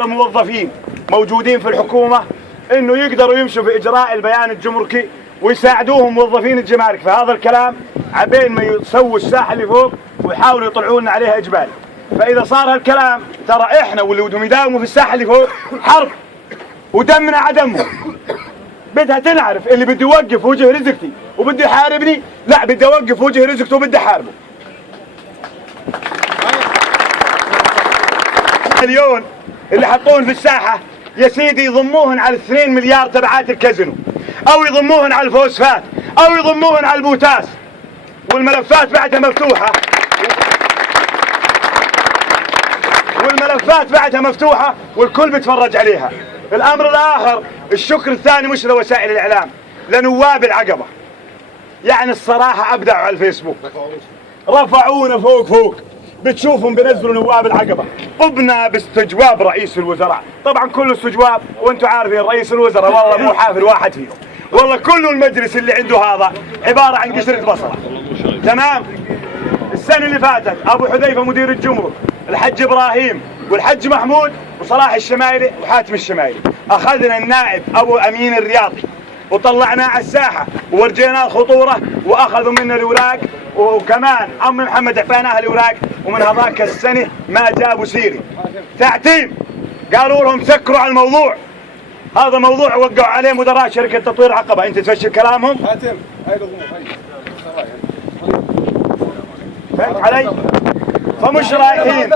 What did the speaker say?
الموظفين موجودين في الحكومة انه يقدروا يمشوا في اجراء البيان الجمركي ويساعدوهم موظفين الجمارك في هذا الكلام عبين ما يسووا الساحة اللي فوق ويحاولوا يطلعون عليها اجباري. فاذا صار هالكلام ترى احنا واللي بدهم يداوموا في الساحة اللي فوق حرب ودمنا عدمهم. بدها تنعرف اللي بده يوقف وجه رزقتي وبده يحاربني، لا بدي اوقف وجه رزقته وبدي احاربه. مليون اللي حطوهم في الساحة يا سيدي يضموهن على 2 مليار تبعات الكازينو، او يضموهن على الفوسفات، او يضموهن على البوتاس، والملفات بعدها مفتوحة. والكل بيتفرج عليها. الامر الاخر، الشكر الثاني مش لوسائل الاعلام، لنواب العقبة. يعني الصراحة ابدعوا على الفيسبوك، رفعونا فوق. بتشوفهم بنزلوا نواب العقبة. قمنا باستجواب رئيس الوزراء، طبعا كله استجواب، وانتم عارفين رئيس الوزراء والله مو حافل واحد فيهم، والله كله المجلس اللي عنده هذا عبارة عن قشرة بصرة. تمام. السنة اللي فاتت ابو حذيفة مدير الجمرك، الحج ابراهيم والحج محمود وصلاح الشمايلي وحاتم الشمايلي، اخذنا النائب ابو امين الرياضي وطلعناه على الساحة وورجيناه الخطورة واخذوا منا الاوراق، وكمان عم محمد اعطيناه الاوراق، ومن هذاك السنة ما جابوا سيري. تعتيم قالوا لهم سكروا على الموضوع، هذا موضوع وقعوا عليه مدراء شركة تطوير عقبة. انت تفشل كلامهم؟ فهمت علي؟ فمش رايحين.